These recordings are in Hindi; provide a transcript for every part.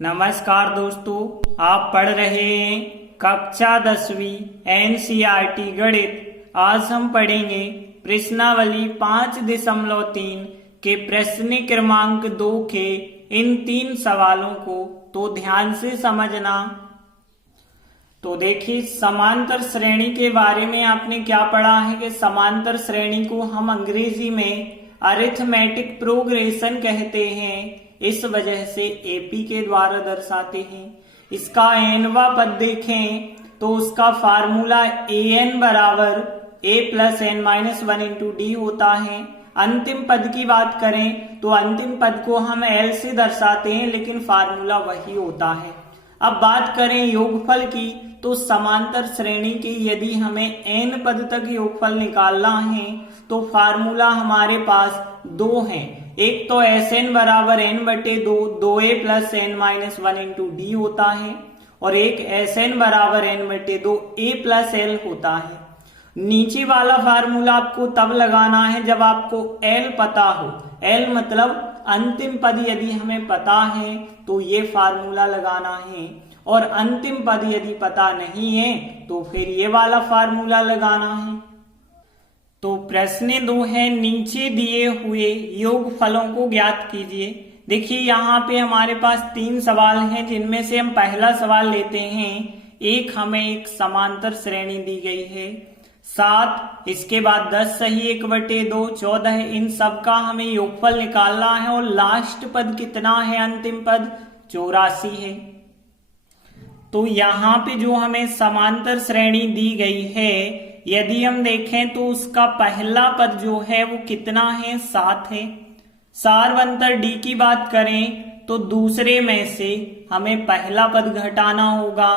नमस्कार दोस्तों, आप पढ़ रहे हैं कक्षा 10वीं एनसीईआरटी गणित। आज हम पढ़ेंगे प्रश्नावली 5.3 के प्रश्न क्रमांक 2 के इन 3 सवालों को तो ध्यान से समझना। तो देखिए, समांतर श्रेणी के बारे में आपने क्या पढ़ा है कि समांतर श्रेणी को हम अंग्रेजी में अरिथमेटिक प्रोग्रेशन कहते हैं। इस वजह से एपी के द्वारा दर्शाते हैं। इसका एनवा पद देखें तो उसका फार्मूला ए एन बराबर A plus N minus 1 into D होता है। अंतिम पद की बात करें तो अंतिम पद को हम एल से दर्शाते हैं, लेकिन फार्मूला वही होता है। अब बात करें योगफल की, तो समांतर श्रेणी के यदि हमें एन पद तक योगफल निकालना है तो फार्मूला हमारे पास 2 हैं। एक तो एस एन बराबर एन बटे 2 A plus N minus 1 into D होता है, और एक एस एन बराबर एन बटे 2 ए प्लस एल होता है। नीचे वाला फार्मूला आपको तब लगाना है जब आपको एल पता हो। एल मतलब अंतिम पद यदि हमें पता है तो ये फार्मूला लगाना है, और अंतिम पद यदि पता नहीं है तो फिर ये वाला फार्मूला लगाना है। तो प्रश्न 2 है, नीचे दिए हुए योगफलों को ज्ञात कीजिए। देखिए, यहाँ पे हमारे पास 3 सवाल हैं, जिनमें से हम पहला सवाल लेते हैं। हमें एक समांतर श्रेणी दी गई है 7, इसके बाद 10 सही 1/2 14, इन सब का हमें योगफल निकालना है, और लास्ट पद कितना है, अंतिम पद 84 है। तो यहाँ पे जो हमें समांतर श्रेणी दी गई है, यदि हम देखें तो उसका पहला पद जो है वो कितना है, 7 है। सारवंतर डी की बात करें तो दूसरे में से हमें पहला पद घटाना होगा।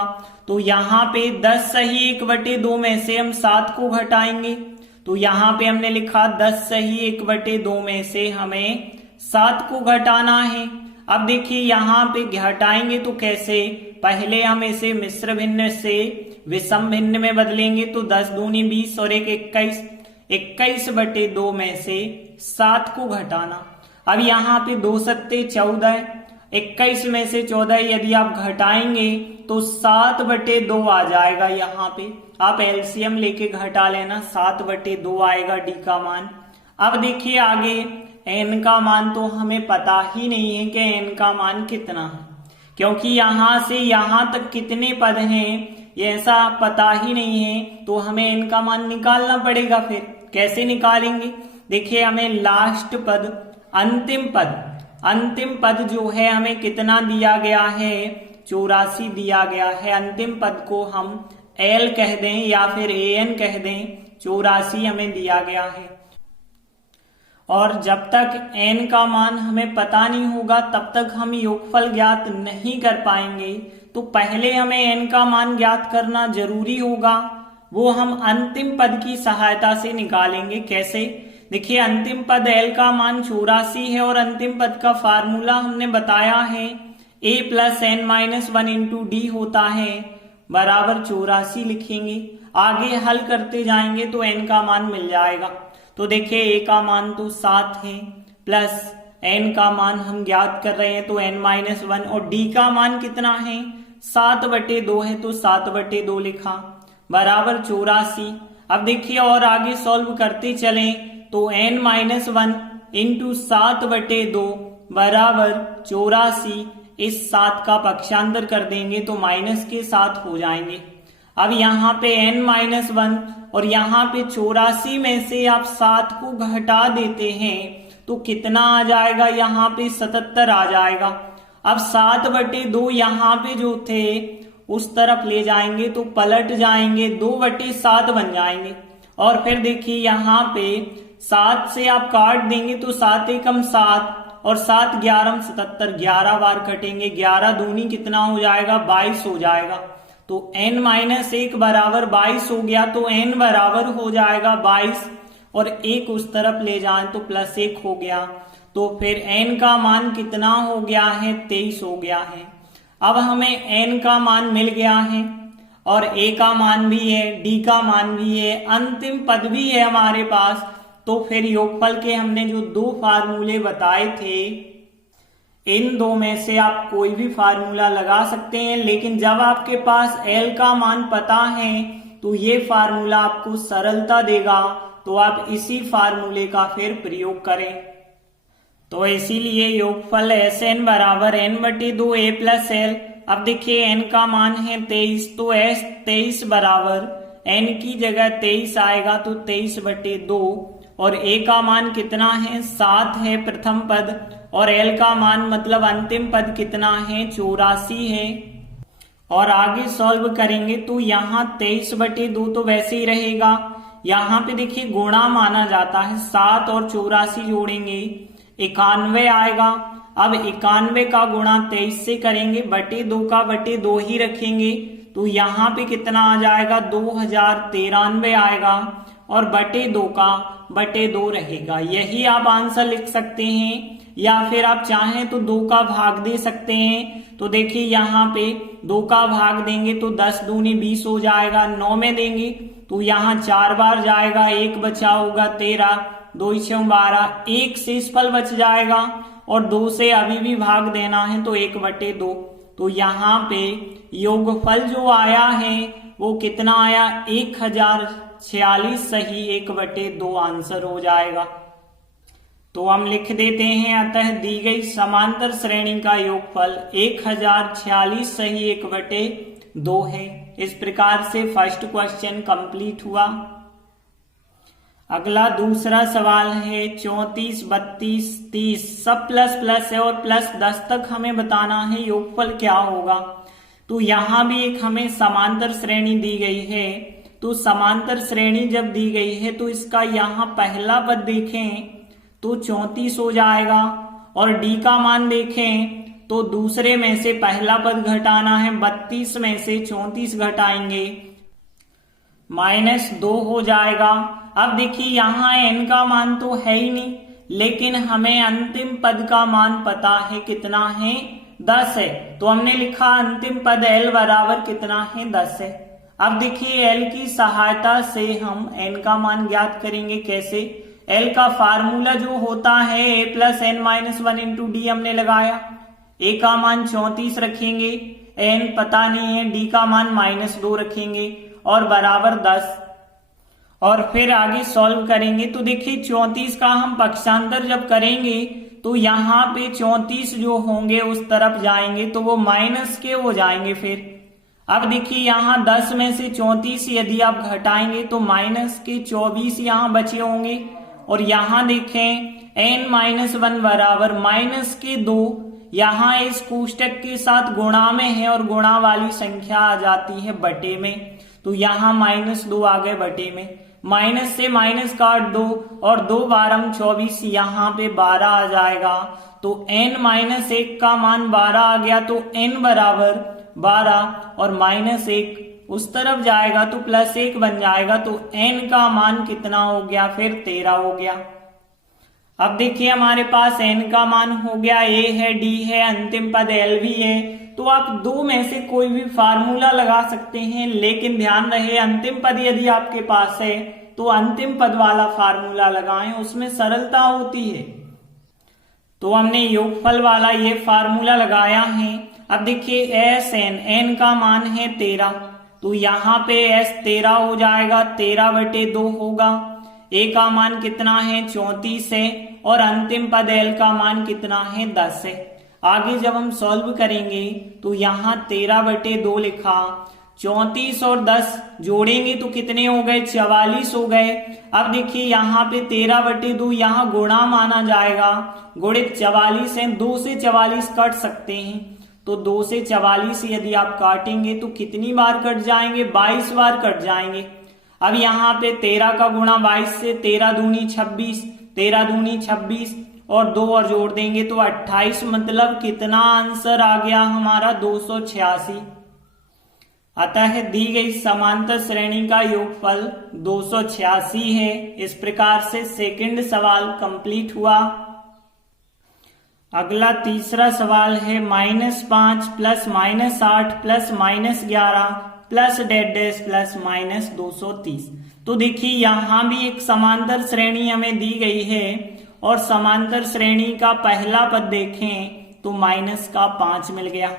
तो यहाँ पे 10 सही 1/2 में से हम 7 को घटाएंगे। तो यहाँ पे हमने लिखा 10 सही 1/2 में से हमें 7 को घटाना है। अब देखिए, यहाँ पे घटाएंगे तो कैसे, पहले हम इसे मिश्र भिन्न से विषम भिन्न में बदलेंगे। तो 10 दूनी 20 और 1 21, 21/2 में से 7 को घटाना। अब यहाँ पे 2 सत्ते 14, 21 में से 14 यदि आप घटाएंगे तो 7/2 आ जाएगा। यहाँ पे आप एलसीएम लेके घटा लेना, 7/2 आएगा डी का मान। अब देखिए आगे, एन का मान तो हमें पता ही नहीं है कि एन का मान कितना है, क्योंकि यहां से यहां तक कितने पद हैं ये ऐसा पता ही नहीं है। तो हमें एन का मान निकालना पड़ेगा। फिर कैसे निकालेंगे, देखिए हमें लास्ट पद अंतिम पद जो है हमें कितना दिया गया है, 84 दिया गया है। अंतिम पद को हम एल कह दें या फिर ए एन कह दें, 84 हमें दिया गया है। और जब तक एन का मान हमें पता नहीं होगा तब तक हम योगफल ज्ञात नहीं कर पाएंगे। तो पहले हमें एन का मान ज्ञात करना जरूरी होगा, वो हम अंतिम पद की सहायता से निकालेंगे। कैसे, देखिए अंतिम पद एल का मान 84 है, और अंतिम पद का फार्मूला हमने बताया है A plus N minus 1 into D होता है, बराबर 84 लिखेंगे। आगे हल करते जाएंगे तो एन का मान मिल जाएगा। तो देखिए, ए का मान तो 7 है, प्लस एन का मान हम ज्ञात कर रहे हैं तो एन माइनस 1, और डी का मान कितना है, 7/2 है, तो 7/2 लिखा, बराबर 84। अब देखिए और आगे सॉल्व करते चलें तो एन माइनस 1 इंटू 7/2 बराबर 84। इस 7 का पक्षांतर कर देंगे तो माइनस के 7 हो जाएंगे। अब यहाँ पे n माइनस 1 और यहाँ पे 84 में से आप 7 को घटा देते हैं तो कितना आ जाएगा, यहाँ पे 77 आ जाएगा। अब 7/2 यहाँ पे जो थे उस तरफ ले जाएंगे तो पलट जाएंगे, 2/7 बन जाएंगे। और फिर देखिए यहाँ पे 7 से आप काट देंगे तो 7 एकम 7 और 7 11 77, 11 बार कटेंगे, 11 दूनी कितना हो जाएगा, 22 हो जाएगा। तो n माइनस 1 बराबर 22 हो गया, तो n बराबर हो जाएगा 22, और 1 उस तरफ ले जाएं तो प्लस 1 हो गया। तो फिर n का मान कितना हो गया है, 23 हो गया है। अब हमें n का मान मिल गया है, और a का मान भी है, d का मान भी है, अंतिम पद भी है हमारे पास। तो फिर योगफल के हमने जो 2 फार्मूले बताए थे, इन दो में से आप कोई भी फार्मूला लगा सकते हैं, लेकिन जब आपके पास एल का मान पता है तो ये फार्मूला आपको सरलता देगा, तो आप इसी फार्मूले का फिर प्रयोग करें। तो इसीलिए योगफल एस एन बराबर एन बटे 2 ए प्लस एल। अब देखिए एन का मान है 23, तो एस 23 बराबर एन की जगह 23 आएगा तो 23 बटे 2, और ए का मान कितना है 7 है प्रथम पद, और एल का मान मतलब अंतिम पद कितना है 84 है। और आगे सॉल्व करेंगे तो यहाँ 23 बटे 2 तो वैसे ही रहेगा, यहाँ पे देखिए गुणा माना जाता है, 7 और 84 जोड़ेंगे 91 आएगा। अब 91 का गुणा 23 से करेंगे, बटे 2 का बटे 2 ही रखेंगे, तो यहाँ पे कितना आ जाएगा 2093 आएगा, और बटे 2 का बटे 2 रहेगा। यही आप आंसर लिख सकते हैं, या फिर आप चाहें तो 2 का भाग दे सकते हैं। तो देखिए यहाँ पे 2 का भाग देंगे तो 10 दूनी 20 हो जाएगा, 9 में देंगे तो यहाँ 4 बार जाएगा, 1 बचा होगा 13, 2 6 12, 1 शेषफल बच जाएगा, और 2 से अभी भी भाग देना है तो 1 बटे 2। तो यहाँ पे योगफल जो आया है वो कितना आया 1046, सही 1 बटे 2 आंसर हो जाएगा। तो हम लिख देते हैं, अतः दी गई समांतर श्रेणी का योगफल 1046 सही 1 बटे 2 है। इस प्रकार से फर्स्ट क्वेश्चन कंप्लीट हुआ। अगला दूसरा सवाल है 34, 32, 30 सब प्लस प्लस है, और प्लस 10 तक हमें बताना है योगफल क्या होगा। तो यहाँ भी एक हमें समांतर श्रेणी दी गई है, तो समांतर श्रेणी जब दी गई है तो इसका यहाँ पहला पद देखें तो 34 हो जाएगा, और डी का मान देखें तो दूसरे में से पहला पद घटाना है, 32 में से 34 घटाएंगे -2 हो जाएगा। अब देखिए यहाँ n का मान तो है ही नहीं, लेकिन हमें अंतिम पद का मान पता है, कितना है 10 है, तो हमने लिखा अंतिम पद l बराबर कितना है 10 है। अब देखिए l की सहायता से हम n का मान ज्ञात करेंगे। कैसे? l का फार्मूला जो होता है a plus N minus 1 into D हमने लगाया, a का मान 34 रखेंगे, n पता नहीं है, d का मान -2 रखेंगे और बराबर 10, और फिर आगे सॉल्व करेंगे। तो देखिए 34 का हम पक्षांतर जब करेंगे तो यहाँ पे 34 जो होंगे उस तरफ जाएंगे तो वो माइनस के हो जाएंगे। फिर अब देखिए यहाँ 10 में से 34 यदि आप घटाएंगे तो -24 यहाँ बचे होंगे, और यहाँ देखें n-1 बराबर -2, यहाँ इस कोष्टक के साथ गुणा में है और गुणा वाली संख्या आ जाती है बटे में, तो यहाँ -2 आ गए बटे में, माइनस से माइनस काट दो और 2 बारम 24, यहाँ पे 12 आ जाएगा। तो n-1 का मान 12 आ गया, तो n बराबर 12 और -1 उस तरफ जाएगा तो +1 बन जाएगा, तो n का मान कितना हो गया फिर 13 हो गया। अब देखिए हमारे पास n का मान हो गया, a है, d है, अंतिम पद l भी है, तो आप दो में से कोई भी फार्मूला लगा सकते हैं, लेकिन ध्यान रहे अंतिम पद यदि आपके पास है तो अंतिम पद वाला फार्मूला लगाएं, उसमें सरलता होती है। तो हमने योगफल वाला ये फार्मूला लगाया है। अब देखिए एस n का मान है 13, तो यहाँ पे s 13 हो जाएगा, 13/2 होगा। a का मान कितना है 34 है, और अंतिम पद l का मान कितना है 10 है। आगे जब हम सॉल्व करेंगे तो यहाँ 13/2 लिखा, 34 और 10 जोड़ेंगे तो कितने हो गए 44 हो गए। अब देखिए यहाँ पे 13/2 यहाँ गुणा माना जाएगा, गुणित 44 है, 2 से 44 कट सकते हैं, तो 2 से 44 यदि आप काटेंगे तो कितनी बार कट जाएंगे 22 बार कट जाएंगे। अब यहाँ पे 13 का गुणा 22 से, 13 दूनी 26, 13 दूनी 26 और 2 और जोड़ देंगे तो 28, मतलब कितना आंसर आ गया हमारा 286। अतः दी गई समांतर श्रेणी का योगफल 286 है। इस प्रकार से सेकंड सवाल कंप्लीट हुआ। अगला तीसरा सवाल है -5 plus -8 plus -11 plus dead plus -230। तो देखिए यहाँ भी एक समांतर श्रेणी हमें दी गई है, और समांतर श्रेणी का पहला पद देखें तो -5 मिल गया।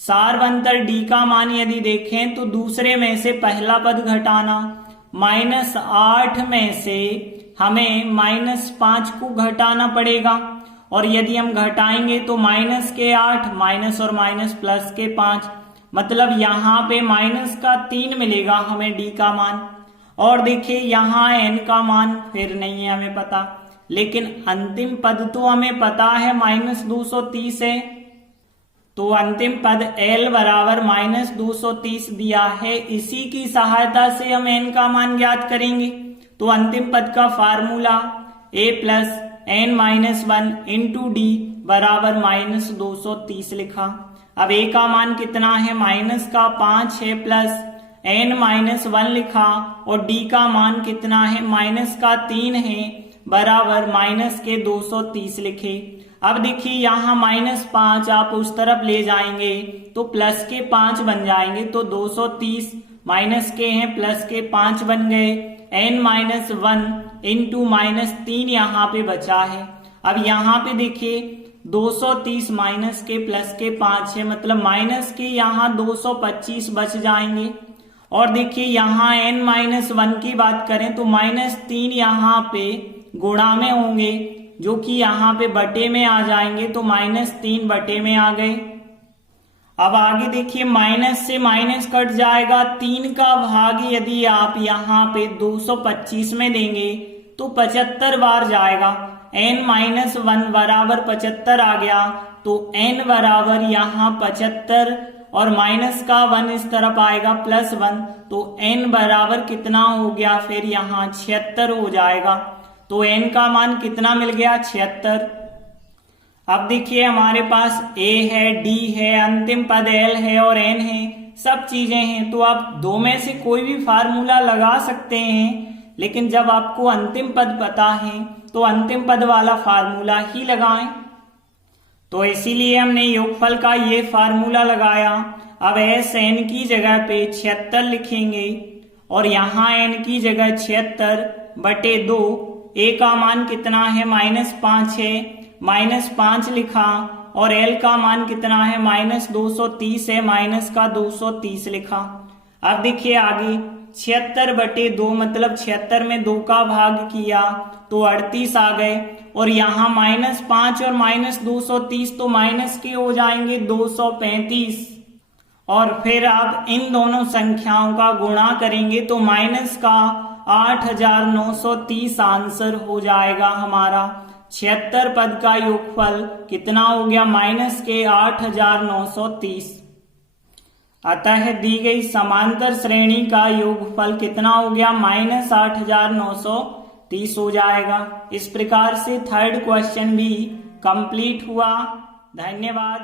सारवंतर डी का मान यदि देखें तो दूसरे में से पहला पद घटाना, -8 में से हमें -5 को घटाना पड़ेगा, और यदि हम घटाएंगे तो -8 माइनस और माइनस प्लस के 5, मतलब यहाँ पे -3 मिलेगा हमें डी का मान। और देखिए यहाँ n का मान फिर नहीं है हमें पता, लेकिन अंतिम पद तो हमें पता है -230 है, तो अंतिम पद L बराबर -230 दिया है। इसी की सहायता से हम n का मान ज्ञात करेंगे। तो अंतिम पद का formula a plus n-1 into D बराबर -230 लिखा। अब a का मान कितना है, -5 है, प्लस n-1 लिखा, और d का मान कितना है, -3 है, बराबर -230 लिखे। अब देखिए यहाँ -5 आप उस तरफ ले जाएंगे तो प्लस के 5 बन जाएंगे, तो 230 माइनस के हैं प्लस के 5 बन गए, n-1 इंटू -3 यहाँ पे बचा है। अब यहाँ पे देखिए 230 माइनस के प्लस के 5 है, मतलब माइनस के यहाँ 225 बच जाएंगे। और देखिए यहाँ n-1 की बात करें तो -3 यहाँ पे गुणा में होंगे, जो कि यहाँ पे बटे में आ जाएंगे, तो -3 बटे में आ गए। अब आगे देखिए माइनस से माइनस कट जाएगा, 3 का भाग यदि आप यहाँ पे 225 में देंगे तो 75 बार जाएगा, n-1 बराबर 75 आ गया, तो n बराबर यहाँ 75 और माइनस का 1 इस तरफ आएगा +1, तो n बराबर कितना हो गया, फिर यहाँ 76 हो जाएगा। तो n का मान कितना मिल गया, 76। अब देखिए हमारे पास a है, d है, अंतिम पद l है और n है, सब चीजें हैं, तो आप दो में से कोई भी फार्मूला लगा सकते हैं, लेकिन जब आपको अंतिम पद पता है तो अंतिम पद वाला फार्मूला ही लगाएं। तो इसीलिए हमने योगफल का ये फार्मूला लगाया। अब s n की जगह पे 76 लिखेंगे और यहाँ n की जगह 76/2, a का मान कितना है, -5 है, -5 लिखा, और l का मान कितना है, -230 है, -230 लिखा। अब देखिए आगे 76/2, मतलब 76 में 2 का भाग किया तो 38 आ गए, और यहाँ -5 और -230 तो माइनस के हो जाएंगे 235, और फिर आप इन दोनों संख्याओं का गुणा करेंगे तो माइनस का 8930 आंसर हो जाएगा हमारा। 76 पद का योगफल कितना हो गया, -8930। अतः दी गई समांतर श्रेणी का योगफल कितना हो गया, -8930 हो जाएगा। इस प्रकार से थर्ड क्वेश्चन भी कंप्लीट हुआ। धन्यवाद।